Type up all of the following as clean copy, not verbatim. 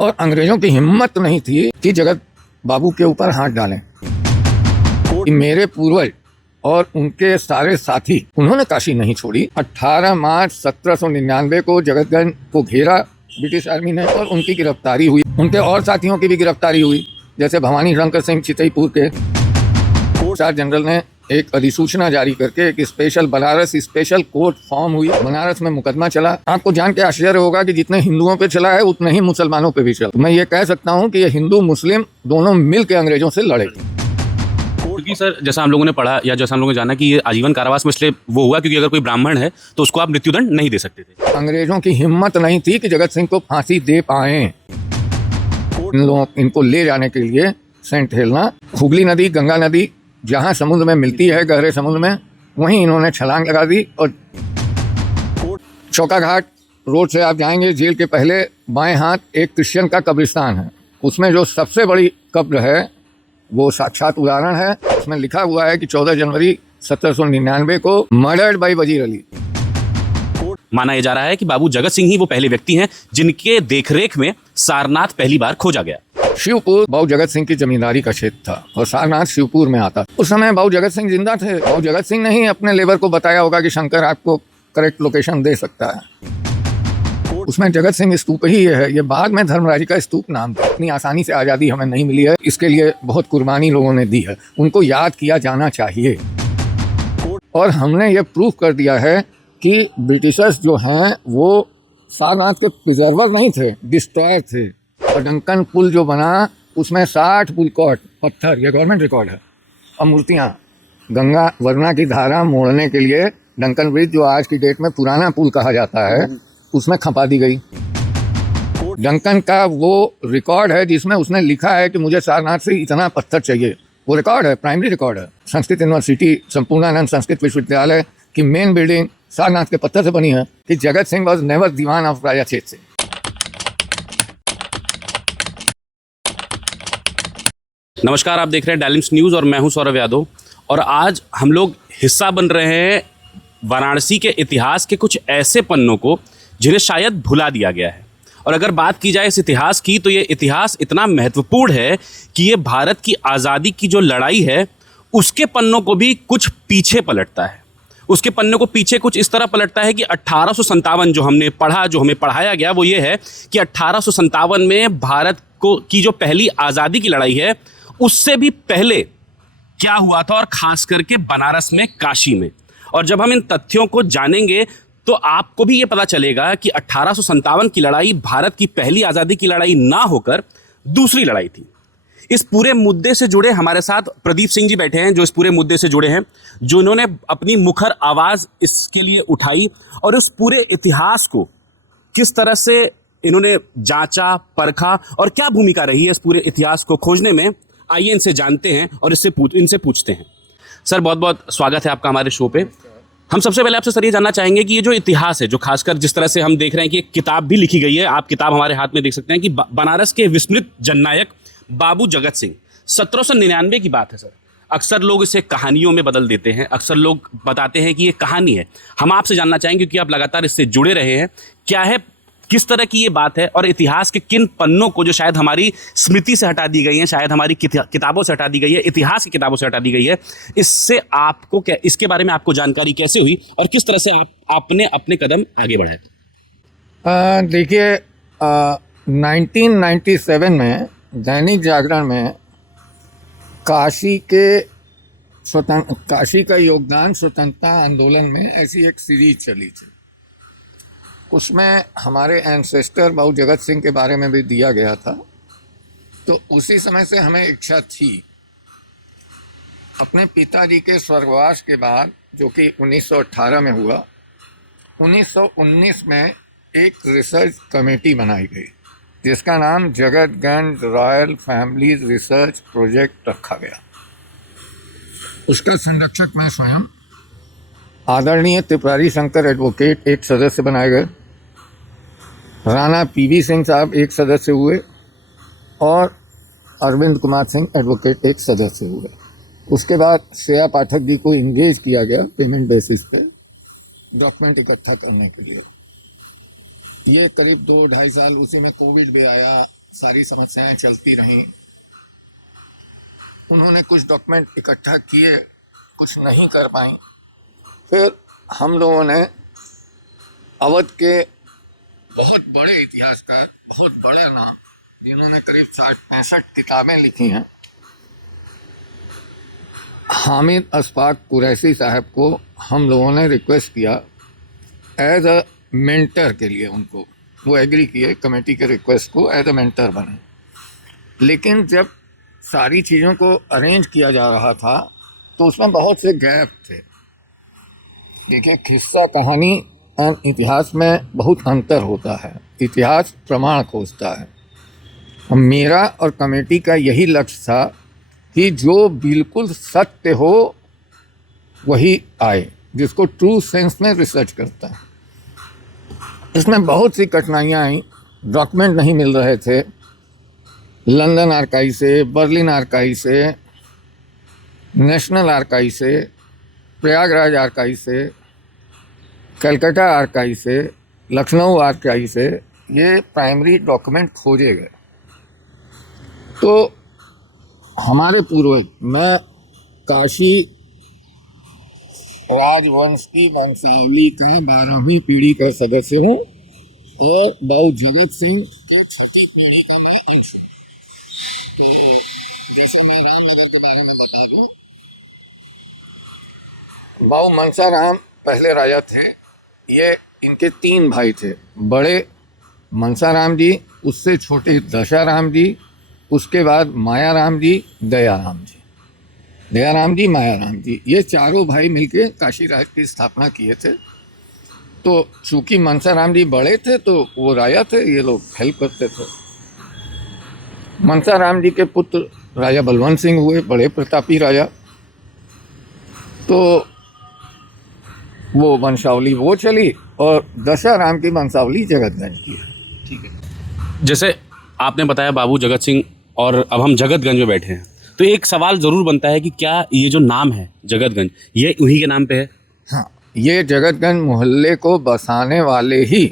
और अंग्रेजों की हिम्मत नहीं थी कि जगत बाबू के ऊपर हाथ डालें। मेरे पूर्वज और उनके सारे साथी उन्होंने काशी नहीं छोड़ी। 18 मार्च 1799 को जगतगंज को घेरा ब्रिटिश आर्मी ने और उनकी गिरफ्तारी हुई। उनके और साथियों की भी गिरफ्तारी हुई, जैसे भवानी शंकर सिंह चितईपुर के। चार जनरल ने एक अधिसूचना जारी करके एक special Banaras special court form हुई। बनारस में मुकदमा चला। आपको जान के आश्चर्य होगा कि जितने हिंदुओं पे चला है उतने ही मुसलमानों पे भी चला। मैं ये कह सकता हूँ कि ये हिंदू मुस्लिम दोनों मिल के अंग्रेजों से लड़े। क्योंकि सर जैसा हम लोगों ने पढ़ा या जैसा हम लोगों ने जाना कि ये आजीवन कारावास में इसलिए वो हुआ क्योंकि अगर कोई ब्राह्मण है तो उसको आप मृत्युदंड नहीं दे सकते थे। अंग्रेजों की हिम्मत नहीं थी कि जगत सिंह को फांसी दे पाए। इनको ले जाने के लिए सेंट हेलेना, हुगली नदी, गंगा नदी जहाँ समुद्र में मिलती है, गहरे समुद्र में, वहीं इन्होंने छलांग लगा दी। और चौका घाट रोड से आप जाएंगे, जेल के पहले बाएं हाथ एक क्रिश्चियन का कब्रिस्तान है। उसमें जो सबसे बड़ी कब्र है वो साक्षात उदाहरण है। उसमें लिखा हुआ है कि 14 जनवरी 1799 को मर्डर्ड बाय वजीर अली। माना यह जा रहा है कि बाबू जगत सिंह ही वो पहले व्यक्ति हैं जिनके देखरेख में सारनाथ पहली बार खोजा गया। शिवपुर बाबू जगत सिंह की जमींदारी का क्षेत्र था और सारनाथ शिवपुर में आता। उस समय बाबू जगत सिंह जिंदा थे। बाबू जगत सिंह ने ही अपने लेबर को बताया होगा कि शंकर आपको करेक्ट लोकेशन दे सकता है। उसमें जगत सिंह स्तूप ही है। ये बाद में धर्मराज का स्तूप नाम था। इतनी आसानी से आज़ादी हमें नहीं मिली है, इसके लिए बहुत कुर्बानी लोगों ने दी है। उनको याद किया जाना चाहिए। और हमने ये प्रूफ कर दिया है कि ब्रिटिशर्स जो हैं वो सारनाथ के प्रिजर्वर नहीं थे, डिस्ट्रॉयर थे। और डंकन पुल जो बना उसमें 60 पुलकॉट पत्थर, ये गवर्नमेंट रिकॉर्ड है, और मूर्तियाँ गंगा वरुणा की धारा मोड़ने के लिए डंकन ब्रिज, जो आज की डेट में पुराना पुल कहा जाता है, उसमें खपा दी गई। डंकन का वो रिकॉर्ड है जिसमें उसने लिखा है कि मुझे सारनाथ से इतना पत्थर चाहिए। वो रिकॉर्ड है, प्राइमरी रिकॉर्ड है। संस्कृत यूनिवर्सिटी, संपूर्णानंद संस्कृत विश्वविद्यालय की मेन बिल्डिंग सारनाथ के पत्थर से बनी है। कि Jagat Singh was never Dewan of Raja Chhed Singh. नमस्कार, आप देख रहे हैं डायलिम्स न्यूज़ और मैं हूं सौरभ यादव। और आज हम लोग हिस्सा बन रहे हैं वाराणसी के इतिहास के कुछ ऐसे पन्नों को जिन्हें शायद भुला दिया गया है। और अगर बात की जाए इस इतिहास की तो ये इतिहास इतना महत्वपूर्ण है कि ये भारत की आज़ादी की जो लड़ाई है उसके पन्नों को भी कुछ पीछे पलटता है। उसके पन्नों को पीछे कुछ इस तरह पलटता है कि 1857 जो हमने पढ़ा, जो हमें पढ़ाया गया, वो ये है कि 1857 में भारत को की जो पहली आज़ादी की लड़ाई है उससे भी पहले क्या हुआ था, और ख़ास करके बनारस में, काशी में। और जब हम इन तथ्यों को जानेंगे तो आपको भी ये पता चलेगा कि 1857 की लड़ाई भारत की पहली आज़ादी की लड़ाई ना होकर दूसरी लड़ाई थी। इस पूरे मुद्दे से जुड़े हमारे साथ प्रदीप सिंह जी बैठे हैं, जो इस पूरे मुद्दे से जुड़े हैं, जो इन्होंने अपनी मुखर आवाज़ इसके लिए उठाई और उस पूरे इतिहास को किस तरह से इन्होंने जांचा, परखा और क्या भूमिका रही है इस पूरे इतिहास को खोजने में। आइए इनसे जानते हैं और इनसे पूछते हैं। सर, बहुत बहुत स्वागत है आपका हमारे शो पे। हम सबसे पहले आपसे सर ये जानना चाहेंगे कि ये जो इतिहास है, जो खासकर जिस तरह से हम देख रहे हैं कि एक किताब भी लिखी गई है, आप किताब हमारे हाथ में देख सकते हैं, कि बनारस के विस्मृत जननायक बाबू जगत सिंह, 1799 की बात है सर। अक्सर लोग इसे कहानियों में बदल देते हैं, अक्सर लोग बताते हैं कि ये कहानी है। हम आपसे जानना चाहेंगे, क्योंकि आप लगातार इससे जुड़े रहे हैं, क्या है, किस तरह की ये बात है और इतिहास के किन पन्नों को जो शायद हमारी स्मृति से हटा दी गई हैं, शायद हमारी किताबों से हटा दी गई है, इतिहास की किताबों से हटा दी गई है, इससे आपको क्या, इसके बारे में आपको जानकारी कैसे हुई और किस तरह से आपने अपने कदम आगे बढ़ाए? देखिए, 1997 में दैनिक जागरण में काशी का योगदान स्वतंत्रता आंदोलन में ऐसी एक सीरीज चली थी। उसमें हमारे एंसेस्टर बाबू जगत सिंह के बारे में भी दिया गया था। तो उसी समय से हमें इच्छा थी, अपने पिताजी के स्वर्गवास के बाद, जो कि 1918 में हुआ, 1919 में एक रिसर्च कमेटी बनाई गई जिसका नाम Jagatganj royal families research project रखा गया। उसका संरक्षक मैं स्वयं, आदरणीय त्रिपुरारी शंकर एडवोकेट एक सदस्य बनाए गए, राणा पीवी सिंह साहब एक सदस्य हुए और अरविंद कुमार सिंह एडवोकेट एक सदस्य हुए। उसके बाद श्रेया पाठक जी को इंगेज किया गया पेमेंट बेसिस पे डॉक्यूमेंट इकट्ठा करने के लिए। ये करीब 2-2.5 साल, उसी में कोविड भी आया, सारी समस्याएं चलती रहीं। उन्होंने कुछ डॉक्यूमेंट इकट्ठा किए, कुछ नहीं कर पाई। फिर हम लोगों ने अवध के बहुत बड़े इतिहासकार, बहुत बड़े नाम, जिन्होंने करीब 60-65 किताबें लिखी हैं, हामिद अशफाक कुरैशी साहब को हम लोगों ने रिक्वेस्ट किया एज अ मेंटर के लिए। उनको वो एग्री किए, कमेटी के रिक्वेस्ट को एज अ मेंटर बने। लेकिन जब सारी चीज़ों को अरेंज किया जा रहा था तो उसमें बहुत से गैप थे। देखिए, किस्सा कहानी और इतिहास में बहुत अंतर होता है। इतिहास प्रमाण खोजता है। मेरा और कमेटी का यही लक्ष्य था कि जो बिल्कुल सत्य हो वही आए, जिसको ट्रू सेंस में रिसर्च करता है। इसमें बहुत सी कठिनाइयाँ आई। डॉक्यूमेंट नहीं मिल रहे थे, लंदन आर्काइव से, बर्लिन आर्काइव से, नेशनल आर्काइव से, प्रयागराज आर्काइव से, कलकत्ता आर्काइव से, लखनऊ आर्काइव से ये प्राइमरी डॉक्यूमेंट खोजे गए। तो हमारे पूर्वज, मैं काशी राजवंश की वंशावली का 12वीं पीढ़ी का सदस्य हूँ और बाबू जगत सिंह के 6ठी पीढ़ी का मैं अंश हूँ। तो जैसे मैं रामनगर के बारे में बता दूं, बाबू मनसा राम पहले राजा थे। ये इनके 3 भाई थे। बड़े मनसा राम जी, उससे छोटे दशा राम जी, उसके बाद माया राम जी, दयाराम जी। दयाराम जी, माया राम जी, ये चारों भाई मिलके काशी राज की स्थापना किए थे। तो चूंकि मनसा राम जी बड़े थे तो वो राजा थे, ये लोग हेल्प करते थे। मनसा राम जी के पुत्र राजा बलवंत सिंह हुए, बड़े प्रतापी राजा। तो वो वंशावली वो चली और दशा राम की वंशावली जगतगंज की है। ठीक है। जैसे आपने बताया बाबू जगत सिंह, और अब हम जगतगंज में बैठे हैं, तो एक सवाल ज़रूर बनता है कि क्या ये जो नाम है जगतगंज, ये उन्हीं के नाम पे है? हाँ, ये जगतगंज मोहल्ले को बसाने वाले ही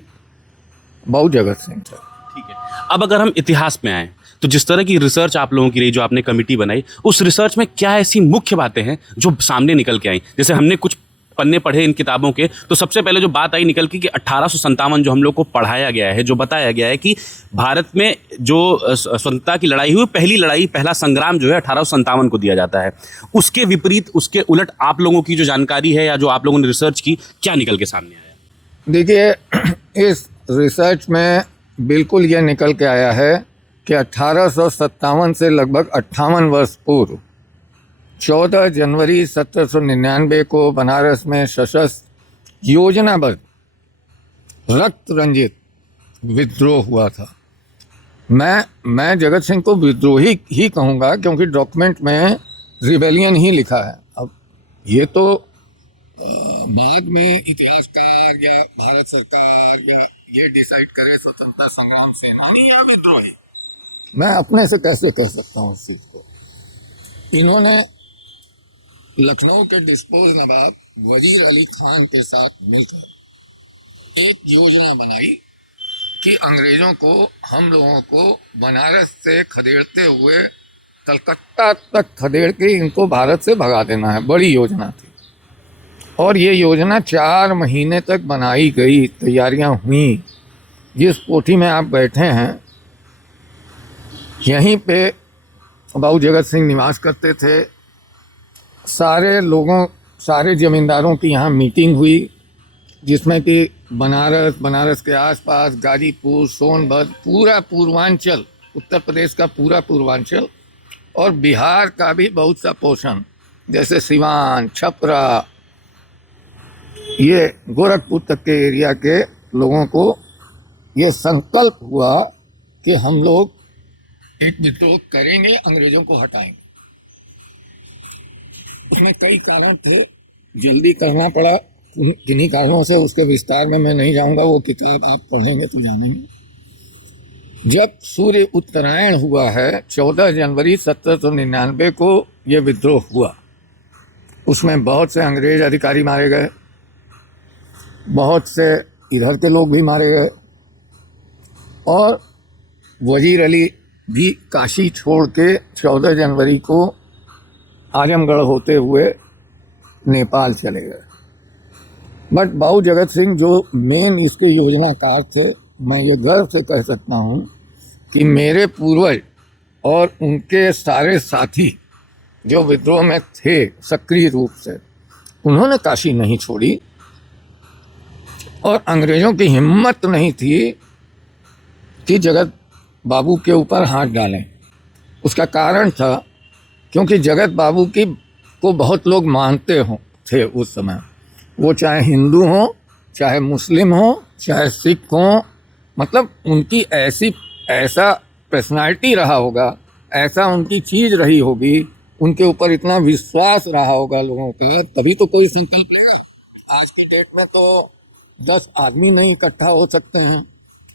बाबू जगत सिंह थे। ठीक है। अब अगर हम इतिहास में आए तो जिस तरह की रिसर्च आप लोगों की रही, जो आपने कमेटी बनाई, उस रिसर्च में क्या ऐसी मुख्य बातें हैं जो सामने निकल के आई? जैसे हमने कुछ पन्ने पढ़े इन किताबों के, तो सबसे पहले जो बात आई निकल की कि 1857 जो हम लोग को पढ़ाया गया है, जो बताया गया है कि भारत में जो स्वतंत्रता की लड़ाई हुई, पहली लड़ाई, पहला संग्राम जो है 1857 को दिया जाता है। उसके विपरीत, उसके उलट आप लोगों की जो जानकारी है या जो आप लोगों ने रिसर्च की, क्या निकल के सामने आया? देखिए, इस रिसर्च में बिल्कुल ये निकल के आया है कि 1857 से लगभग 58 वर्ष पूर्व 14 जनवरी 1799 को बनारस में सशस्त्र योजनाबद्ध रक्त रंजित विद्रोह हुआ था। मैं जगत सिंह को विद्रोही ही कहूँगा, क्योंकि डॉक्यूमेंट में रिबेलियन ही लिखा है। अब ये तो बाद में इतिहासकार या भारत सरकार या ये डिसाइड करे स्वतंत्रता संग्राम सेनानी या विद्रोही, मैं अपने से कैसे कह सकता हूँ इस चीज को। इन्होंने लखनऊ के डिस्पोज नवाब वजीर अली खान के साथ मिलकर एक योजना बनाई कि अंग्रेजों को, हम लोगों को बनारस से खदेड़ते हुए कलकत्ता तक खदेड़ के इनको भारत से भगा देना है। बड़ी योजना थी और ये योजना 4 महीने तक बनाई गई, तैयारियां हुई। जिस कोठी में आप बैठे हैं, यहीं पे बाबू जगत सिंह निवास करते थे। सारे लोगों, सारे ज़मींदारों की यहाँ मीटिंग हुई, जिसमें कि बनारस के आसपास गाजीपुर, सोनभद्र, पूरा पूर्वांचल, उत्तर प्रदेश का पूरा पूर्वांचल और बिहार का भी बहुत सा पोर्शन, जैसे सिवान, छपरा, ये गोरखपुर तक के एरिया के लोगों को ये संकल्प हुआ कि हम लोग एक विद्रोह करेंगे, अंग्रेजों को हटाएंगे। उसमें कई कारण थे, जल्दी करना पड़ा किन्हीं कारणों से, उसके विस्तार में मैं नहीं जाऊंगा, वो किताब आप पढ़ेंगे तो जानेंगे। जब सूर्य उत्तरायण हुआ है 14 जनवरी 1799 को ये विद्रोह हुआ, उसमें बहुत से अंग्रेज अधिकारी मारे गए, बहुत से इधर के लोग भी मारे गए और वजीर अली भी काशी छोड़ के 14 जनवरी को आजमगढ़ होते हुए नेपाल चले गए। बट बाबू जगत सिंह जो मेन इसके योजनाकार थे, मैं ये गर्व से कह सकता हूँ कि मेरे पूर्वज और उनके सारे साथी जो विद्रोह में थे सक्रिय रूप से, उन्होंने काशी नहीं छोड़ी और अंग्रेज़ों की हिम्मत नहीं थी कि जगत बाबू के ऊपर हाथ डालें। उसका कारण था क्योंकि जगत बाबू की को बहुत लोग मानते थे उस समय, वो चाहे हिंदू हों, चाहे मुस्लिम हों, चाहे सिख हों, मतलब उनकी ऐसा पर्सनालिटी रहा होगा, ऐसा उनकी चीज़ रही होगी, उनके ऊपर इतना विश्वास रहा होगा लोगों का, तभी तो कोई संकल्प लेगा। आज की डेट में तो 10 आदमी नहीं इकट्ठा हो सकते हैं,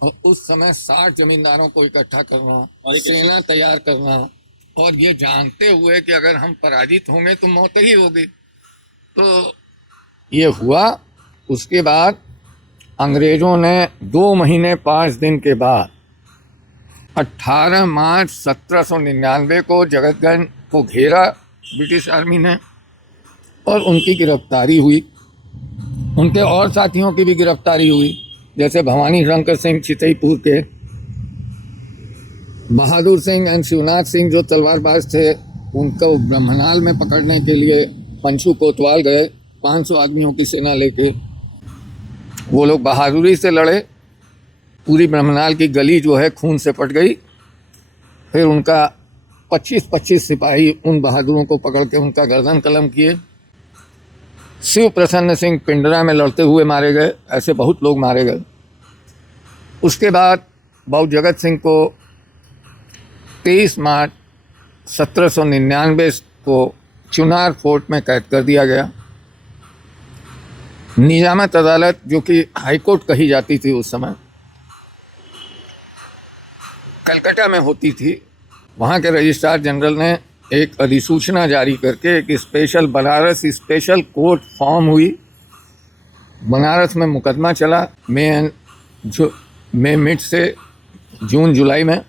और उस समय 60 जमींदारों को इकट्ठा करना और सेना तैयार करना, और ये जानते हुए कि अगर हम पराजित होंगे तो मौत ही होगी। तो ये हुआ। उसके बाद अंग्रेज़ों ने 2 महीने 5 दिन के बाद 18 मार्च 1799 को जगतगंज को घेरा ब्रिटिश आर्मी ने, और उनकी गिरफ्तारी हुई। उनके और साथियों की भी गिरफ्तारी हुई, जैसे भवानी शंकर सिंह चितईपुर के, बहादुर सिंह एंड शिवनाथ सिंह जो तलवारबाज थे, उनको ब्रह्मनाल में पकड़ने के लिए पंचू कोतवाल गए 500 आदमियों की सेना लेके। वो लोग बहादुरी से लड़े, पूरी ब्रह्मनाल की गली जो है खून से पट गई। फिर उनका 25-25 सिपाही उन बहादुरों को पकड़ के उनका गर्दन कलम किए। शिव प्रसन्न सिंह पिंडरा में लड़ते हुए मारे गए। ऐसे बहुत लोग मारे गए। उसके बाद बाबू जगत सिंह को 23 मार्च 1799 को चुनार फोर्ट में कैद कर दिया गया। निजामत अदालत, जो कि हाईकोर्ट कही जाती थी उस समय, कलकत्ता में होती थी, वहाँ के रजिस्ट्रार जनरल ने एक अधिसूचना जारी करके एक special Banaras special court form हुई। बनारस में मुकदमा चला मई मिड से जून जुलाई में।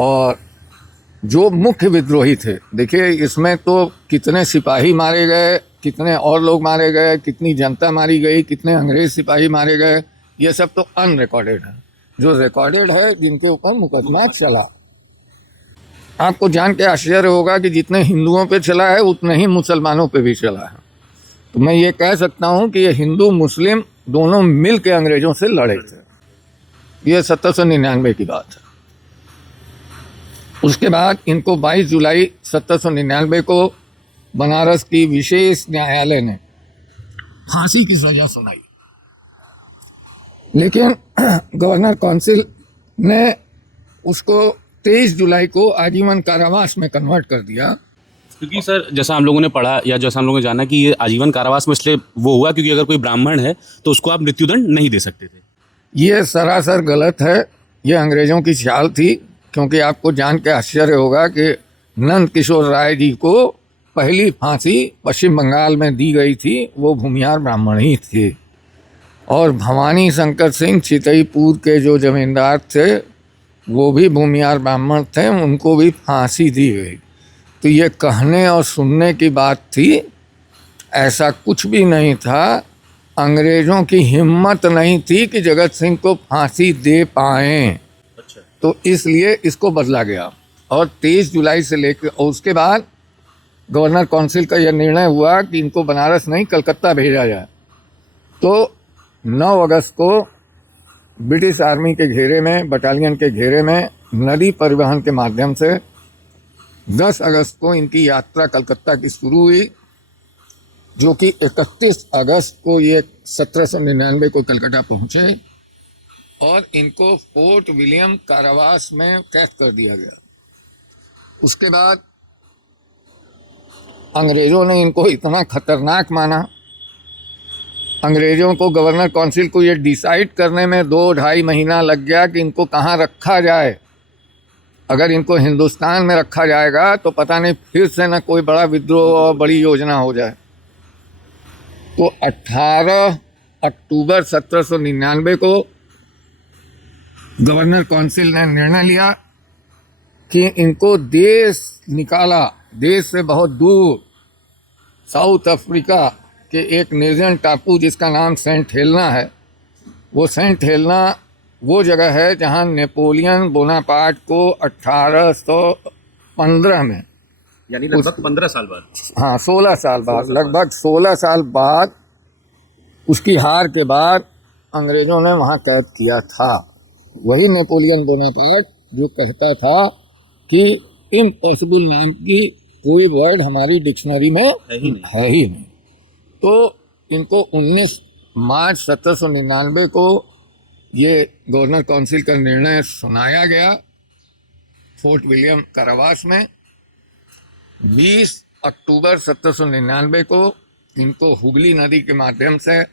और जो मुख्य विद्रोही थे, देखिए इसमें तो कितने सिपाही मारे गए, कितने और लोग मारे गए, कितनी जनता मारी गई, कितने अंग्रेज सिपाही मारे गए, ये सब तो अनरिकॉर्डेड है। जो रिकॉर्डेड है, जिनके ऊपर मुकदमा चला, आपको जान के आश्चर्य होगा कि जितने हिंदुओं पे चला है उतने ही मुसलमानों पे भी चला है। तो मैं ये कह सकता हूँ कि ये हिंदू मुस्लिम दोनों मिल के अंग्रेज़ों से लड़े थे। ये 1799 की बात है। उसके बाद इनको 22 जुलाई 1799 को बनारस की विशेष न्यायालय ने फांसी की सजा सुनाई, लेकिन गवर्नर काउंसिल ने उसको 23 जुलाई को आजीवन कारावास में कन्वर्ट कर दिया। क्योंकि सर, जैसा हम लोगों ने पढ़ा या जैसा हम लोगों ने जाना कि ये आजीवन कारावास में इसलिए वो हुआ क्योंकि अगर कोई ब्राह्मण है तो उसको आप मृत्युदंड नहीं दे सकते थे। ये सरासर गलत है। ये अंग्रेज़ों की चाल थी, क्योंकि आपको जान के आश्चर्य होगा कि नंद किशोर राय जी को पहली फांसी पश्चिम बंगाल में दी गई थी, वो भूमिहार ब्राह्मण ही थे। और भवानी शंकर सिंह चितईपुर के जो जमींदार थे, वो भी भूमिहार ब्राह्मण थे, उनको भी फांसी दी गई। तो ये कहने और सुनने की बात थी, ऐसा कुछ भी नहीं था। अंग्रेज़ों की हिम्मत नहीं थी कि जगत सिंह को फांसी दे पाएँ। अच्छा। तो इसलिए इसको बदला गया। और 23 जुलाई से लेकर, और उसके बाद गवर्नर काउंसिल का यह निर्णय हुआ कि इनको बनारस नहीं कलकत्ता भेजा जाए। तो 9 अगस्त को ब्रिटिश आर्मी के घेरे में, बटालियन के घेरे में, नदी परिवहन के माध्यम से 10 अगस्त को इनकी यात्रा कलकत्ता की शुरू हुई, जो कि 31 अगस्त को ये 1799 को कलकत्ता पहुँचे और इनको फोर्ट विलियम कारावास में कैद कर दिया गया। उसके बाद अंग्रेज़ों ने इनको इतना खतरनाक माना। अंग्रेज़ों को, गवर्नर काउंसिल को ये डिसाइड करने में 2-2.5 महीना लग गया कि इनको कहाँ रखा जाए। अगर इनको हिंदुस्तान में रखा जाएगा तो पता नहीं फिर से न कोई बड़ा विद्रोह और बड़ी योजना हो जाए। तो 18 अक्टूबर 1799 को गवर्नर काउंसिल ने निर्णय लिया कि इनको देश निकाला, देश से बहुत दूर साउथ अफ्रीका के एक निर्जन टापू जिसका नाम सेंट हेलेना है। वो सेंट हेलेना वो जगह है जहां नेपोलियन बोनापार्ट को 1815 में, यानी लगभग 15 साल बाद, हाँ 16 साल बाद, लगभग 16 साल बाद उसकी हार के बाद अंग्रेजों ने वहाँ कैद किया था। वही नेपोलियन बोनापार्ट जो कहता था कि इम्पॉसिबल नाम की कोई वर्ड हमारी डिक्शनरी में है ही नहीं। तो इनको 19 मार्च 1799 को ये गवर्नर काउंसिल का निर्णय सुनाया गया फोर्ट विलियम कारावास में। 20 अक्टूबर 1799 को इनको हुगली नदी के माध्यम से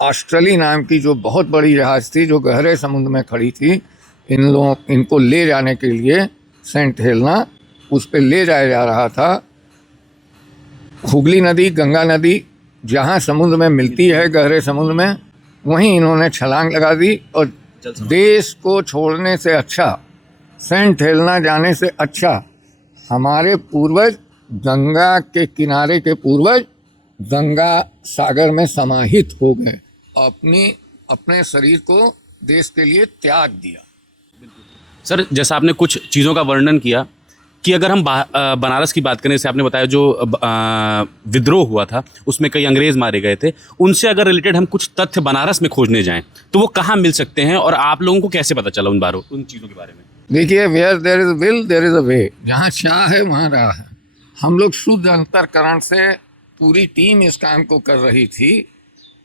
ऑस्ट्रेली नाम की जो बहुत बड़ी जहाज थी जो गहरे समुद्र में खड़ी थी, इनको ले जाने के लिए सेंट हेलेना उस पर ले जाया जा रहा था। हुगली नदी, गंगा नदी जहाँ समुद्र में मिलती है गहरे समुद्र में, वहीं इन्होंने छलांग लगा दी और देश को छोड़ने से अच्छा, सेंट हेलेना जाने से अच्छा हमारे पूर्वज गंगा के किनारे के पूर्वज गंगा सागर में समाहित हो गए, अपने शरीर को देश के लिए त्याग दिया। सर जैसा आपने कुछ चीज़ों का वर्णन किया कि अगर हम बनारस की बात करें, जैसे आपने बताया जो विद्रोह हुआ था उसमें कई अंग्रेज मारे गए थे, उनसे अगर रिलेटेड हम कुछ तथ्य बनारस में खोजने जाएं तो वो कहाँ मिल सकते हैं और आप लोगों को कैसे पता चला उन चीज़ों के बारे में? देखिए, where there is will there is a way, जहाँ चाह है वहाँ राह है। हम लोग शुद्ध अंतरकरण से पूरी टीम इस काम को कर रही थी।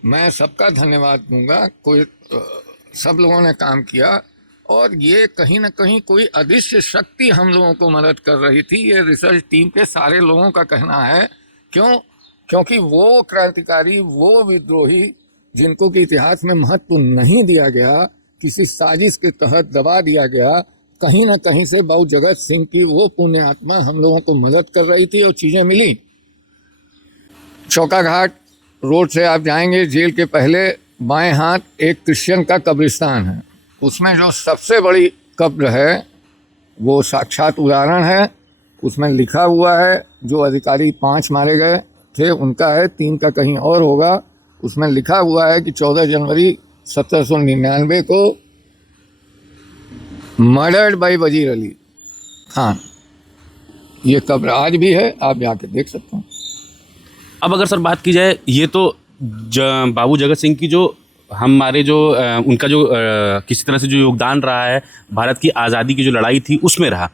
मैं सबका धन्यवाद दूंगा, सब लोगों ने काम किया और ये कहीं ना कहीं कोई अदृश्य शक्ति हम लोगों को मदद कर रही थी। ये रिसर्च टीम के सारे लोगों का कहना है। क्योंकि वो क्रांतिकारी, वो विद्रोही जिनको कि इतिहास में महत्व नहीं दिया गया, किसी साजिश के तहत दबा दिया गया, कहीं ना कहीं से बाबू जगत सिंह की वो पुण्य आत्मा हम लोगों को मदद कर रही थी और चीज़ें मिली। चौका घाट रोड से आप जाएंगे, जेल के पहले बाएं हाथ एक क्रिश्चियन का कब्रिस्तान है। उसमें जो सबसे बड़ी कब्र है वो साक्षात उदाहरण है। उसमें लिखा हुआ है जो अधिकारी 5 मारे गए थे उनका है, 3 का कहीं और होगा। उसमें लिखा हुआ है कि 14 जनवरी 1799 को मर्डर्ड बाय वजीर अली खान। ये कब्र आज भी है, आप जाके देख सकते हैं। अब अगर सर बात की जाए, ये तो बाबू जगत सिंह की जो हमारे जो उनका जो किसी तरह से जो योगदान रहा है भारत की आज़ादी की जो लड़ाई थी उसमें रहा।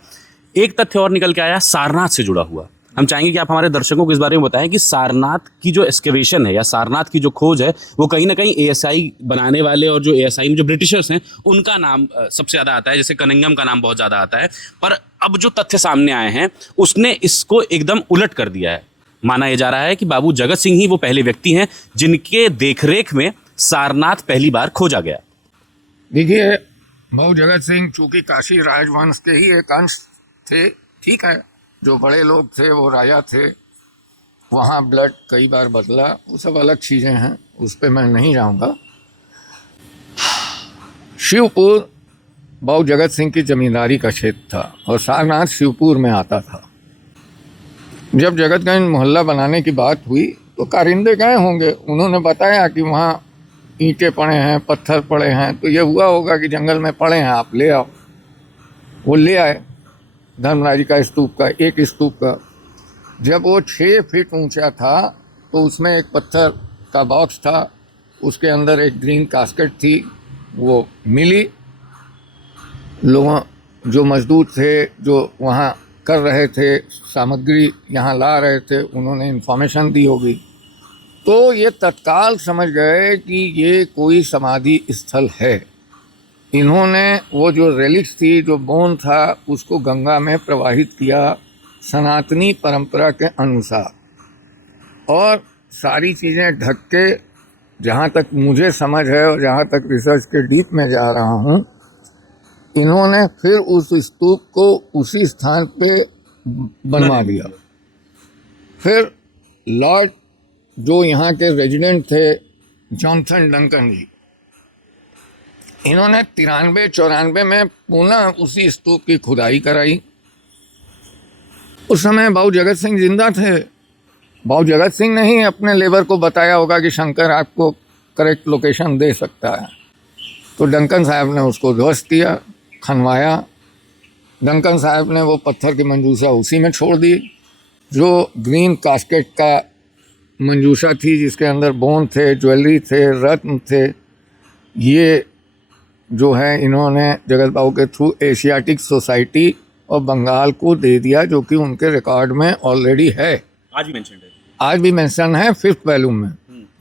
एक तथ्य और निकल के आया सारनाथ से जुड़ा हुआ। हम चाहेंगे कि आप हमारे दर्शकों को इस बारे में बताएं कि सारनाथ की जो एक्सकेवेशन है या सारनाथ की जो खोज है वो कहीं ना कहीं एएसआई बनाने वाले और जो एएसआई में जो ब्रिटिशर्स हैं उनका नाम सबसे ज़्यादा आता है, जैसे कनिंघम का नाम बहुत ज़्यादा आता है। पर अब जो तथ्य सामने आए हैं उसने इसको एकदम उलट कर दिया है। माना यह जा रहा है कि बाबू जगत सिंह ही वो पहले व्यक्ति हैं जिनके देखरेख में सारनाथ पहली बार खोजा गया। देखिए, बाबू जगत सिंह चूंकि काशी राजवंश के ही एक अंश थे, ठीक है, जो बड़े लोग थे वो राजा थे, वहाँ ब्लड कई बार बदला, वो सब अलग चीज़ें हैं, उस पर मैं नहीं जाऊँगा। शिवपुर बाबू जगत सिंह की जमींदारी का क्षेत्र था और सारनाथ शिवपुर में आता था। जब जगतगंज मोहल्ला बनाने की बात हुई तो कारिंदे गए होंगे, उन्होंने बताया कि वहाँ ईंटें पड़े हैं, पत्थर पड़े हैं, तो ये हुआ होगा कि जंगल में पड़े हैं, आप ले आओ। वो ले आए धर्मराज का स्तूप का, एक स्तूप का। जब वो 6 फीट ऊंचा था तो उसमें एक पत्थर का बॉक्स था, उसके अंदर एक ग्रीन कास्केट थी, वो मिली। लोगों जो मजदूर थे जो वहाँ कर रहे थे, सामग्री यहाँ ला रहे थे, उन्होंने इन्फॉर्मेशन दी होगी, तो ये तत्काल समझ गए कि ये कोई समाधि स्थल है। इन्होंने वो जो रेलिक्स थी, जो बोन था, उसको गंगा में प्रवाहित किया सनातनी परंपरा के अनुसार, और सारी चीज़ें ढक के, जहाँ तक मुझे समझ है और जहाँ तक रिसर्च के डीप में जा रहा हूँ, इन्होंने फिर उस स्तूप को उसी स्थान पे बनवा दिया। फिर लॉर्ड जो यहाँ के रेजिडेंट थे, जॉनसन डंकन जी, इन्होंने 93-94 में पुनः उसी स्तूप की खुदाई कराई। उस समय बाबू जगत सिंह जिंदा थे। बाबू जगत सिंह ने ही अपने लेबर को बताया होगा कि शंकर आपको करेक्ट लोकेशन दे सकता है। तो डंकन साहब ने उसको ध्वस्त किया, खनवाया। डंकन साहब ने वो पत्थर की मंजूसा उसी में छोड़ दी। जो ग्रीन कास्केट का मंजूसा थी जिसके अंदर बोन थे, ज्वेलरी थे, रत्न थे, ये जो है इन्होंने जगत बाबू के थ्रू एशियाटिक सोसाइटी और बंगाल को दे दिया, जो कि उनके रिकॉर्ड में ऑलरेडी है। आज भी मेंशन है। आज भी मेंशन है 5th वॉल्यूम में,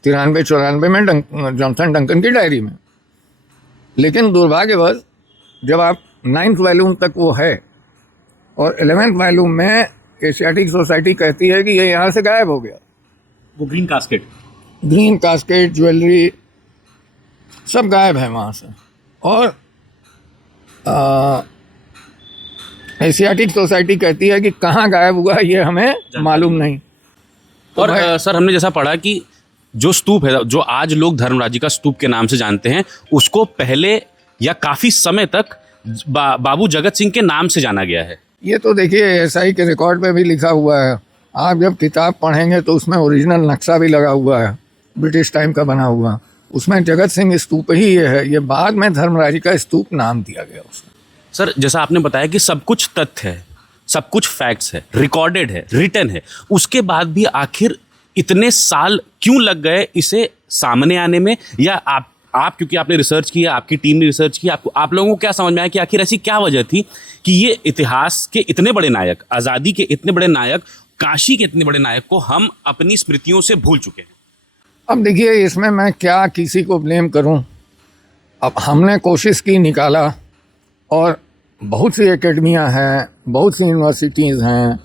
93-94 में जॉनसन डंकन की डायरी में। लेकिन दुर्भाग्यवश जब आप 9th वॉल्यूम तक वो है और 11th वॉल्यूम में एशियाटिक सोसाइटी कहती है कि ये यहाँ से गायब हो गया। वो ग्रीन कास्केट, ज्वेलरी सब गायब है वहाँ से। और एशियाटिक सोसाइटी कहती है कि कहाँ गायब हुआ ये हमें मालूम नहीं। और सर हमने जैसा पढ़ा कि जो स्तूप है, जो आज लोग धर्मराजी का स्तूप के नाम से जानते हैं, उसको पहले या काफ़ी समय तक बाबू जगत सिंह के नाम से जाना गया है। ये तो देखिए एसआई के रिकॉर्ड में भी लिखा हुआ है। आप जब किताब पढ़ेंगे तो उसमें ओरिजिनल नक्शा भी लगा हुआ है, ब्रिटिश टाइम का बना हुआ। उसमें जगत सिंह स्तूप ही ये है। ये बाद में धर्मराजी का स्तूप नाम दिया गया उसको। सर जैसा आपने बताया कि सब कुछ तथ्य है, सब कुछ फैक्ट्स है, रिकॉर्डेड है, रिटन है, उसके बाद भी आखिर इतने साल क्यों लग गए इसे सामने आने में? या आप क्योंकि आपने रिसर्च किया, आपकी टीम ने रिसर्च किया, आप लोगों को क्या समझ में आया कि आखिर ऐसी क्या वजह थी कि ये इतिहास के इतने बड़े नायक, आज़ादी के इतने बड़े नायक, काशी के इतने बड़े नायक को हम अपनी स्मृतियों से भूल चुके हैं? अब देखिए इसमें मैं क्या किसी को ब्लेम करूं। अब हमने कोशिश की, निकाला, और बहुत सी एकेडमियां हैं, बहुत सी यूनिवर्सिटीज़ हैं,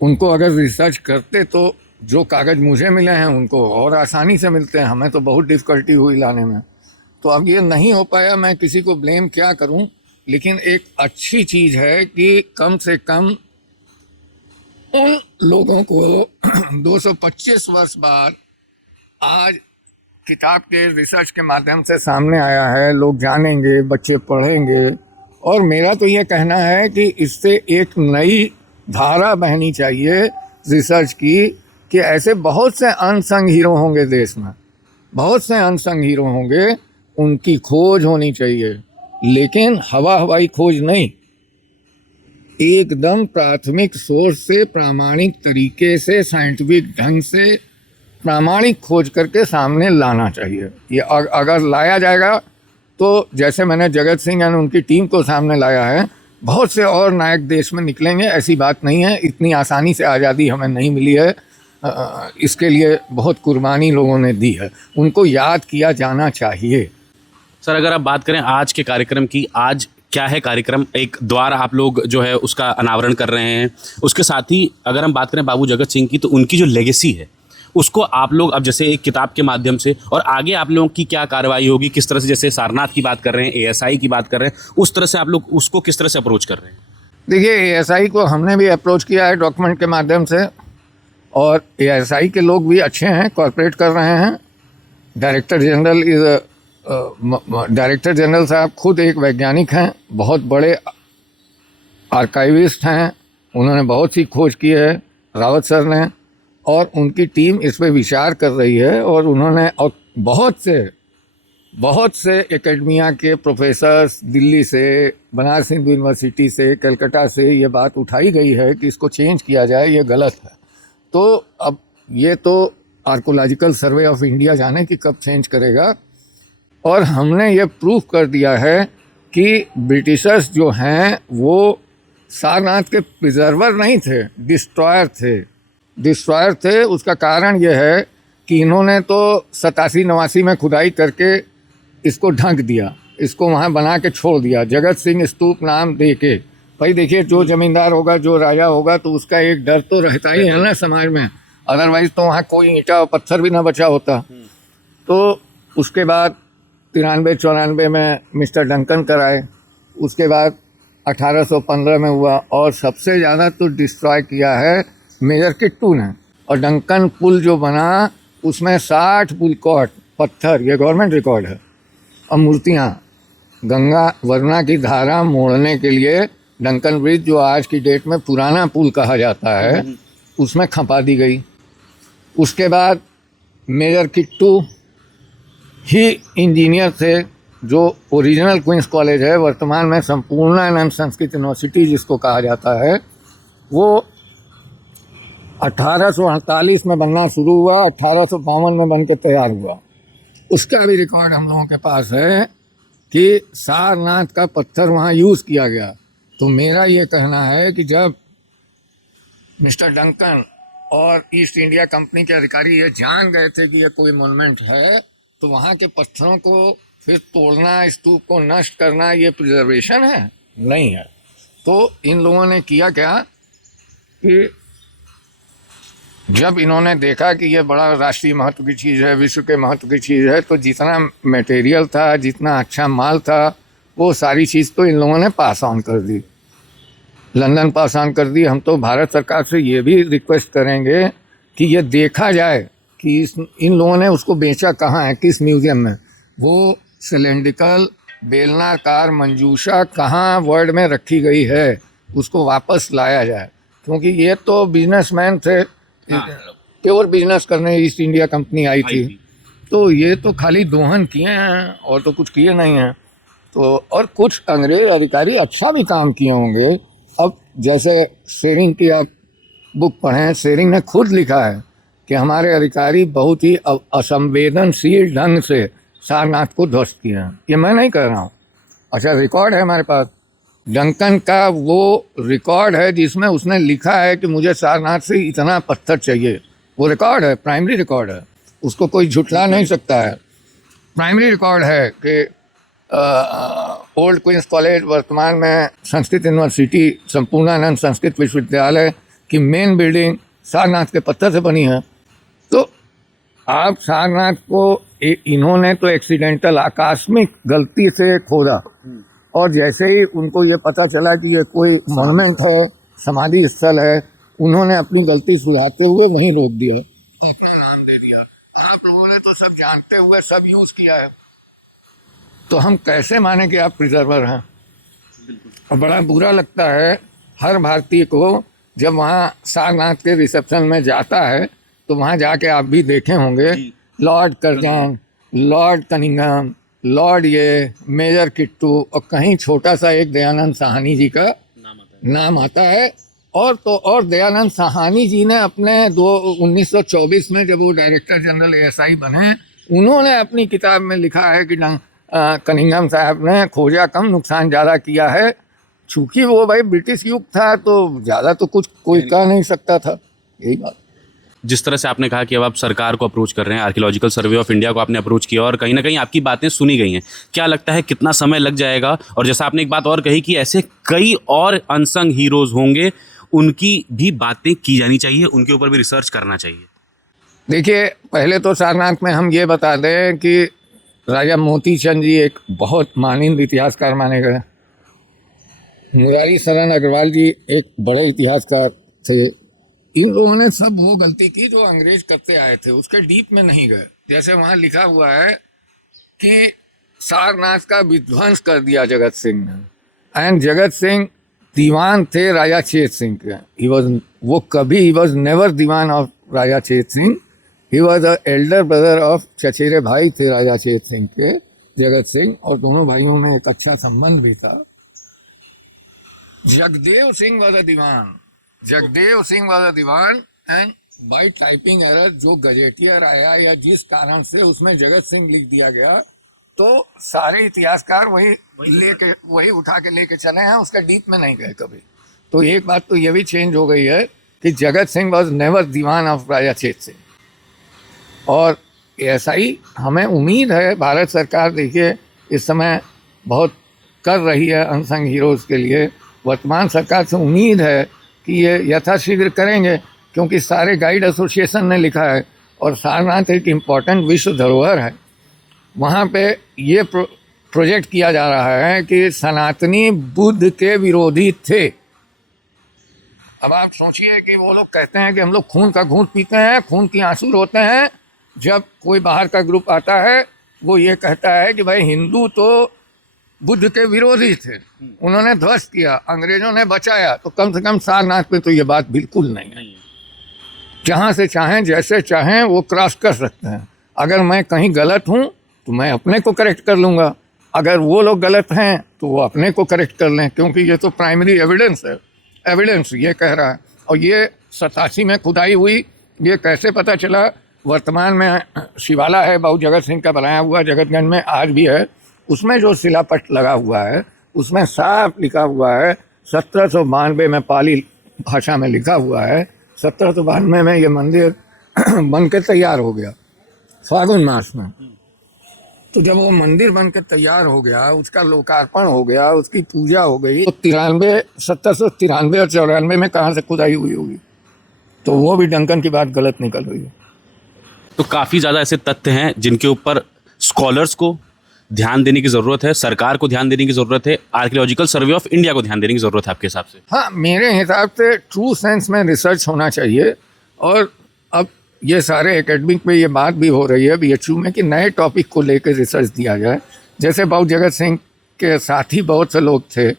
उनको अगर रिसर्च करते तो जो कागज़ मुझे मिले हैं उनको और आसानी से मिलते हैं। हमें तो बहुत डिफ़िकल्टी हुई लाने में। तो अब ये नहीं हो पाया, मैं किसी को ब्लेम क्या करूं। लेकिन एक अच्छी चीज़ है कि कम से कम उन लोगों को 225 वर्ष बाद आज किताब के रिसर्च के माध्यम से सामने आया है। लोग जानेंगे, बच्चे पढ़ेंगे। और मेरा तो ये कहना है कि इससे एक नई धारा बहनी चाहिए रिसर्च की, कि ऐसे बहुत से अनसंग हीरो होंगे देश में, बहुत से अनसंग हीरो होंगे, उनकी खोज होनी चाहिए। लेकिन हवाई खोज नहीं, एकदम प्राथमिक सोर्स से, प्रामाणिक तरीके से, साइंटिफिक ढंग से प्रामाणिक खोज करके सामने लाना चाहिए। ये अगर लाया जाएगा तो जैसे मैंने जगत सिंह यानी उनकी टीम को सामने लाया है, बहुत से और नायक देश में निकलेंगे। ऐसी बात नहीं है। इतनी आसानी से आज़ादी हमें नहीं मिली है, इसके लिए बहुत कुर्बानी लोगों ने दी है, उनको याद किया जाना चाहिए। सर अगर आप बात करें आज के कार्यक्रम की, आज क्या है कार्यक्रम? एक द्वार आप लोग जो है उसका अनावरण कर रहे हैं। उसके साथ ही अगर हम बात करें बाबू जगत सिंह की, तो उनकी जो लेगेसी है उसको आप लोग अब जैसे एक किताब के माध्यम से, और आगे आप लोगों की क्या कार्रवाई होगी, किस तरह से, जैसे सारनाथ की बात कर रहे हैं, एएसआई की बात कर रहे हैं, उस तरह से आप लोग उसको किस तरह से अप्रोच कर रहे हैं? देखिए एएसआई को हमने भी अप्रोच किया है डॉक्यूमेंट के माध्यम से, और एएसआई के लोग भी अच्छे हैं, कॉर्पोरेट कर रहे हैं। डायरेक्टर जनरल साहब खुद एक वैज्ञानिक हैं, बहुत बड़े आर्काइविस्ट हैं, उन्होंने बहुत सी खोज की है, रावत सर ने, और उनकी टीम इस पर विचार कर रही है। और उन्होंने और बहुत से एकेडमिया के प्रोफेसर्स, दिल्ली से, बनारस हिंदू यूनिवर्सिटी से, कलकत्ता से ये बात उठाई गई है कि इसको चेंज किया जाए, ये गलत है। तो अब ये तो आर्कोलॉजिकल सर्वे ऑफ इंडिया जाने कि कब चेंज करेगा। और हमने ये प्रूफ कर दिया है कि ब्रिटिशर्स जो हैं वो सारनाथ के प्रिजर्वर नहीं थे, डिस्ट्रॉयर थे। उसका कारण ये है कि इन्होंने तो 87-89 में खुदाई करके इसको ढक दिया, इसको वहाँ बना के छोड़ दिया, जगत सिंह स्तूप नाम दे के। भाई देखिए, जो ज़मींदार होगा, जो राजा होगा, तो उसका एक डर तो रहता ही है ना समाज में, अदरवाइज़ तो वहाँ कोई ईंटा और पत्थर भी ना बचा होता। तो उसके बाद 93-94 में मिस्टर डंकन कराए, उसके बाद 1815 में हुआ, और सबसे ज़्यादा तो डिस्ट्रॉय किया है मेजर किट्टू ने। और डंकन पुल जो बना उसमें 60 पुलकॉट पत्थर, ये गवर्नमेंट रिकॉर्ड है, और मूर्तियाँ गंगा वरना की धारा मोड़ने के लिए डंकन ब्रिज, जो आज की डेट में पुराना पुल कहा जाता है, उसमें खपा दी गई। उसके बाद मेजर किट्टू ही इंजीनियर थे, जो ओरिजिनल क्वींस कॉलेज है, वर्तमान में संपूर्णानंद संस्कृत यूनिवर्सिटी जिसको कहा जाता है, वो 1848 में बनना शुरू हुआ, 1852 में बन के तैयार हुआ। उसका भी रिकॉर्ड हम लोगों के पास है कि सारनाथ का पत्थर वहाँ यूज़ किया गया। तो मेरा ये कहना है कि जब मिस्टर डंकन और ईस्ट इंडिया कंपनी के अधिकारी ये जान गए थे कि ये कोई मोन्यूमेंट है, तो वहाँ के पत्थरों को फिर तोड़ना, स्तूप को नष्ट करना, ये प्रिजर्वेशन है? नहीं है। तो इन लोगों ने किया क्या कि जब इन्होंने देखा कि ये बड़ा राष्ट्रीय महत्व की चीज़ है, विश्व के महत्व की चीज़ है, तो जितना मटेरियल था, जितना अच्छा माल था, वो सारी चीज़ तो इन लोगों ने पास ऑन कर दी, लंदन पास ऑन कर दी। हम तो भारत सरकार से ये भी रिक्वेस्ट करेंगे कि ये देखा जाए कि इन लोगों ने उसको बेचा कहाँ है, किस म्यूज़ियम में। वो सिलेंड्रिकल बेलनाकार मंजूषा कहाँ वर्ल्ड में रखी गई है, उसको वापस लाया जाए। क्योंकि ये तो बिजनेसमैन थे, प्योर बिजनेस करने ईस्ट इंडिया कंपनी आई थी, तो ये तो खाली दोहन किए हैं और तो कुछ किए नहीं हैं। तो और कुछ अंग्रेज अधिकारी अच्छा भी काम किए होंगे। अब जैसे शेरिंग की आप बुक पढ़ें, शेरिंग ने खुद लिखा है कि हमारे अधिकारी बहुत ही असंवेदनशील ढंग से सारनाथ को ध्वस्त किए हैं। ये मैं नहीं कह रहा हूँ, अच्छा रिकॉर्ड है हमारे पास। डंकन का वो रिकॉर्ड है जिसमें उसने लिखा है कि मुझे सारनाथ से इतना पत्थर चाहिए। वो रिकॉर्ड है, प्राइमरी रिकॉर्ड है, उसको कोई झुठला नहीं सकता है। प्राइमरी रिकॉर्ड है कि ओल्ड क्वींस कॉलेज, वर्तमान में संस्कृत यूनिवर्सिटी, संपूर्णानंद संस्कृत विश्वविद्यालय की मेन बिल्डिंग सारनाथ के पत्थर से बनी है। तो आप सारनाथ को इन्होंने तो एक्सीडेंटल, आकस्मिक गलती से खोदा, और जैसे ही उनको ये पता चला कि ये कोई मोन्यूमेंट है, समाधि स्थल है, उन्होंने अपनी गलती सुधारते हुए वहीं रोक दिया, अपना नाम दे दिया। आप लोगों ने तो सब जानते हुए सब यूज़ किया है, तो हम कैसे माने कि आप प्रिजर्वर हैं? और बड़ा बुरा लगता है हर भारतीय को जब वहाँ सारनाथ के रिसेप्शन में जाता है, तो वहाँ जाके आप भी देखे होंगे Lord Curzon, Lord Cunningham, Lord ये मेजर किट्टू, और कहीं छोटा सा एक दयानंद साहनी जी का नाम आता है। और दयानंद साहनी जी ने अपने 1924 में जब वो डायरेक्टर जनरल ASI बने, उन्होंने अपनी किताब में लिखा है कि कनिंघम साहब ने खोजा कम, नुकसान ज़्यादा किया है। चूँकि वो भाई ब्रिटिश युग था, तो ज़्यादा तो कुछ कोई कह नहीं सकता था, यही बात। जिस तरह से आपने कहा कि अब आप सरकार को अप्रोच कर रहे हैं, आर्कियोलॉजिकल सर्वे ऑफ इंडिया को आपने अप्रोच किया और कहीं ना कहीं आपकी बातें सुनी गई हैं, क्या लगता है कितना समय लग जाएगा? और जैसा आपने एक बात और कही कि ऐसे कई और अनसंग हीरोज़ होंगे, उनकी भी बातें की जानी चाहिए, उनके ऊपर भी रिसर्च करना चाहिए। देखिए, पहले तो सारनाथ में हम ये बता दें कि राजा मोती चंद जी एक बहुत मानिंद इतिहासकार माने गए। मुरारी शरण अग्रवाल जी एक बड़े इतिहासकार थे। इन लोगों ने सब वो गलती की जो अंग्रेज करते आए थे, उसके डीप में नहीं गए। जैसे वहाँ लिखा हुआ है कि सारनाथ का विध्वंस कर दिया जगत सिंह ने, एंड जगत सिंह दीवान थे राजा चेत सिंह के। He was never Dewan of Raja Chet Singh, he was the elder brother of, चचेरे भाई थे राजा चेत सिंह के जगत सिंह, और दोनों भाइयों में एक अच्छा संबंध भी था। Jagdev Singh was a diwan, and by typing error जो गजेटियर आया या जिस कारण से उसमें जगत सिंह लिख दिया गया, तो सारे इतिहासकार वही उठा के लेके चले हैं, उसका डीप में नहीं गए कभी। तो एक बात तो ये भी चेंज हो गई है कि Jagat Singh was never Dewan of Raja Chet Singh. और ऐसा ही हमें उम्मीद है, भारत सरकार देखिए इस समय बहुत कर रही है अनसंग हीरोज़ के लिए। वर्तमान सरकार से उम्मीद है कि ये यथाशीघ्र करेंगे, क्योंकि सारे गाइड एसोसिएशन ने लिखा है, और सारनाथ एक इम्पॉर्टेंट विश्व धरोहर है। वहाँ पे ये प्रोजेक्ट किया जा रहा है कि सनातनी बुद्ध के विरोधी थे। अब आप सोचिए कि वो लोग कहते हैं कि हम लोग खून का घूंट पीते हैं, खून की आंसू रोते हैं। जब कोई बाहर का ग्रुप आता है, वो ये कहता है कि भाई हिंदू तो बुद्ध के विरोधी थे, उन्होंने ध्वस्त किया, अंग्रेजों ने बचाया, तो कम से कम सारनाथ में तो ये बात बिल्कुल नहीं है। जहाँ से चाहें जैसे चाहें वो क्रॉस कर सकते हैं। अगर मैं कहीं गलत हूँ तो मैं अपने को करेक्ट कर लूँगा, अगर वो लोग गलत हैं तो वो अपने को करेक्ट कर लें, क्योंकि ये तो प्राइमरी एविडेंस है। एविडेंस ये कह रहा है, और ये 87 में खुदाई हुई। ये कैसे पता चला? वर्तमान में शिवाला है बाबू जगत सिंह का बनाया हुआ, जगतगंज में आज भी है। उसमें जो शिलापट लगा हुआ है उसमें साफ लिखा हुआ है, 1792 में पाली भाषा में लिखा हुआ है, 1792 में ये मंदिर बन के तैयार हो गया फागुन मास में। तो जब वो मंदिर बन के तैयार हो गया, उसका लोकार्पण हो गया, उसकी पूजा हो गई, तो 1793 और 94 में कहाँ से खुदाई हुई होगी? तो वो भी डंकन की बात गलत निकल रही है। तो काफ़ी ज़्यादा ऐसे तथ्य हैं जिनके ऊपर स्कॉलर्स को ध्यान देने की ज़रूरत है, सरकार को ध्यान देने की ज़रूरत है, आर्कियोलॉजिकल सर्वे ऑफ इंडिया को ध्यान देने की ज़रूरत है आपके हिसाब से? हाँ, मेरे हिसाब से ट्रू सेंस में रिसर्च होना चाहिए। और अब ये सारे एकेडमिक में ये बात भी हो रही है BHU में कि नए टॉपिक को लेकर रिसर्च दिया जाए। जैसे बाबू जगत सिंह के साथी बहुत से लोग थे,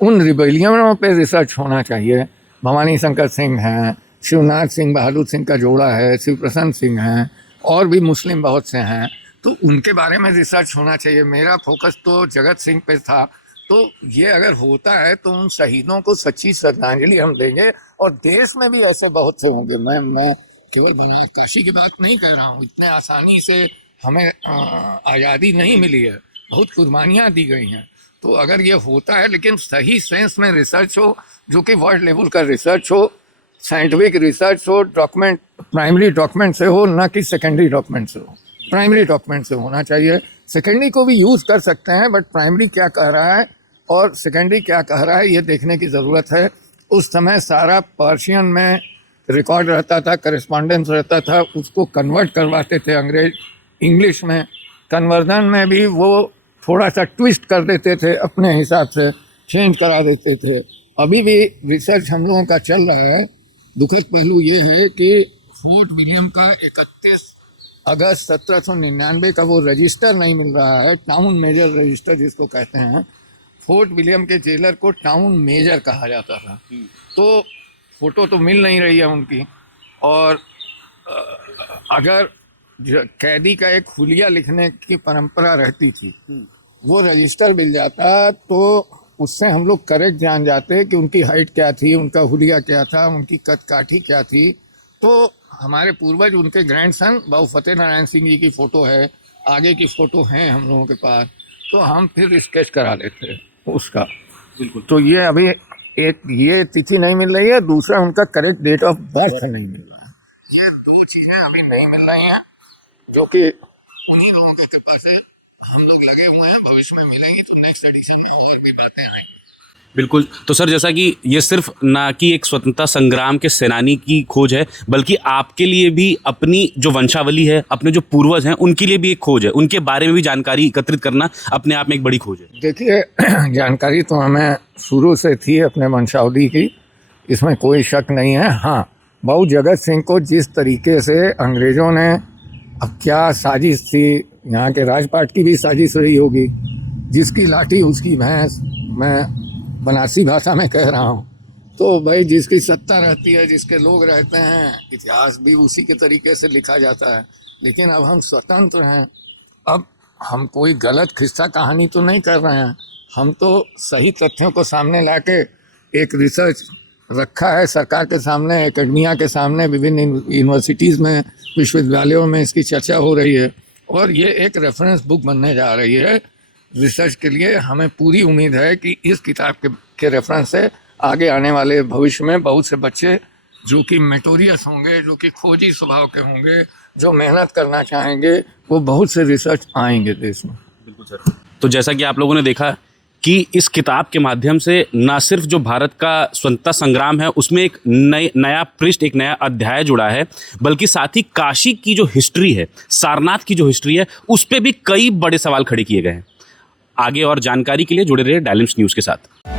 उन रिबेलियनों पे रिसर्च होना चाहिए। भवानी शंकर सिंह हैं, शिवनाथ सिंह बहादुर सिंह का जोड़ा है, शिव प्रसन्न सिंह हैं, और भी मुस्लिम बहुत से हैं, तो उनके बारे में रिसर्च होना चाहिए। मेरा फोकस तो जगत सिंह पे था। तो ये अगर होता है तो उन शहीदों को सच्ची श्रद्धांजलि हम देंगे, और देश में भी ऐसे बहुत से होंगे। मैं केवल बनारस काशी की बात नहीं कह रहा हूँ। इतने आसानी से हमें आज़ादी नहीं मिली है, बहुत कुर्बानियाँ दी गई हैं। तो अगर ये होता है, लेकिन सही सेंस में रिसर्च हो, जो कि वर्ल्ड लेवल का रिसर्च हो, साइंटिफिक रिसर्च हो, डॉक्यूमेंट प्राइमरी डॉक्यूमेंट से हो, ना कि सेकेंडरी डॉक्यूमेंट से हो। प्राइमरी डॉक्यूमेंट से होना चाहिए। सेकेंडरी को भी यूज़ कर सकते हैं, बट प्राइमरी क्या कह रहा है और सेकेंडरी क्या कह रहा है ये देखने की ज़रूरत है। उस समय सारा पर्शियन में रिकॉर्ड रहता था, करेस्पॉन्डेंस रहता था, उसको कन्वर्ट करवाते थे अंग्रेज इंग्लिश में। कन्वर्जन में भी वो थोड़ा सा ट्विस्ट कर देते थे, अपने हिसाब से चेंज करा देते थे। अभी भी रिसर्च हम लोगों का चल रहा है। दुखद पहलू ये है कि फोर्ट विलियम का 31 अगस्त 1799 का वो रजिस्टर नहीं मिल रहा है, टाउन मेजर रजिस्टर जिसको कहते हैं। फोर्ट विलियम के जेलर को टाउन मेजर कहा जाता था। तो फोटो तो मिल नहीं रही है उनकी, और अगर कैदी का एक हुलिया लिखने की परंपरा रहती थी, वो रजिस्टर मिल जाता तो उससे हम लोग करेक्ट जान जाते कि उनकी हाइट क्या थी, उनका हुलिया क्या था, उनकी कद काठी क्या थी। तो हमारे पूर्वज, उनके ग्रैंडसन बाबू फतेह नारायण सिंह जी की फ़ोटो है, आगे की फ़ोटो हैं हम लोगों के पास, तो हम फिर स्केच करा लेते हैं उसका। बिल्कुल। तो ये अभी एक ये तिथि नहीं मिल रही है, दूसरा उनका करेक्ट डेट ऑफ बर्थ नहीं मिल रहा है। ये दो चीज़ें अभी नहीं मिल रही हैं, जो कि उन्हीं लोगों की कृपा से हम लोग लगे हुए हैं। भविष्य में मिलेंगी तो नेक्स्ट एडिशन में और भी बातें आएंगी। बिल्कुल। तो सर, जैसा कि ये सिर्फ ना कि एक स्वतंत्रता संग्राम के सेनानी की खोज है, बल्कि आपके लिए भी अपनी जो वंशावली है, अपने जो पूर्वज हैं, उनके लिए भी एक खोज है। उनके बारे में भी जानकारी एकत्रित करना अपने आप में एक बड़ी खोज है। देखिए, जानकारी तो हमें शुरू से थी अपने वंशावली की, इसमें कोई शक नहीं है। हाँ, बाबू जगत सिंह को जिस तरीके से अंग्रेज़ों ने, अब क्या साजिश थी, यहाँ के राजपाट की भी साजिश रही होगी, जिसकी लाठी उसकी भैंस, मैं बनारसी भाषा में कह रहा हूँ। तो भाई जिसकी सत्ता रहती है, जिसके लोग रहते हैं, इतिहास भी उसी के तरीके से लिखा जाता है। लेकिन अब हम स्वतंत्र हैं, अब हम कोई गलत किस्सा कहानी तो नहीं कर रहे हैं, हम तो सही तथ्यों को सामने लाके एक रिसर्च रखा है सरकार के सामने, एकेडमिया के सामने, विभिन्न यूनिवर्सिटीज़ में, विश्वविद्यालयों में इसकी चर्चा हो रही है, और ये एक रेफरेंस बुक बनने जा रही है रिसर्च के लिए। हमें पूरी उम्मीद है कि इस किताब के रेफरेंस से आगे आने वाले भविष्य में बहुत से बच्चे जो कि मेटोरियस होंगे, जो कि खोजी स्वभाव के होंगे, जो मेहनत करना चाहेंगे, वो बहुत से रिसर्च आएंगे देश में। बिल्कुल सर। तो जैसा कि आप लोगों ने देखा कि इस किताब के माध्यम से न सिर्फ जो भारत का स्वतंत्रता संग्राम है उसमें एक नया पृष्ठ, एक नया अध्याय जुड़ा है, बल्कि साथ ही काशी की जो हिस्ट्री है, सारनाथ की जो हिस्ट्री है, उस पर भी कई बड़े सवाल खड़े किए गए हैं। आगे और जानकारी के लिए जुड़े रहिए डायलिम्स न्यूज़ के साथ।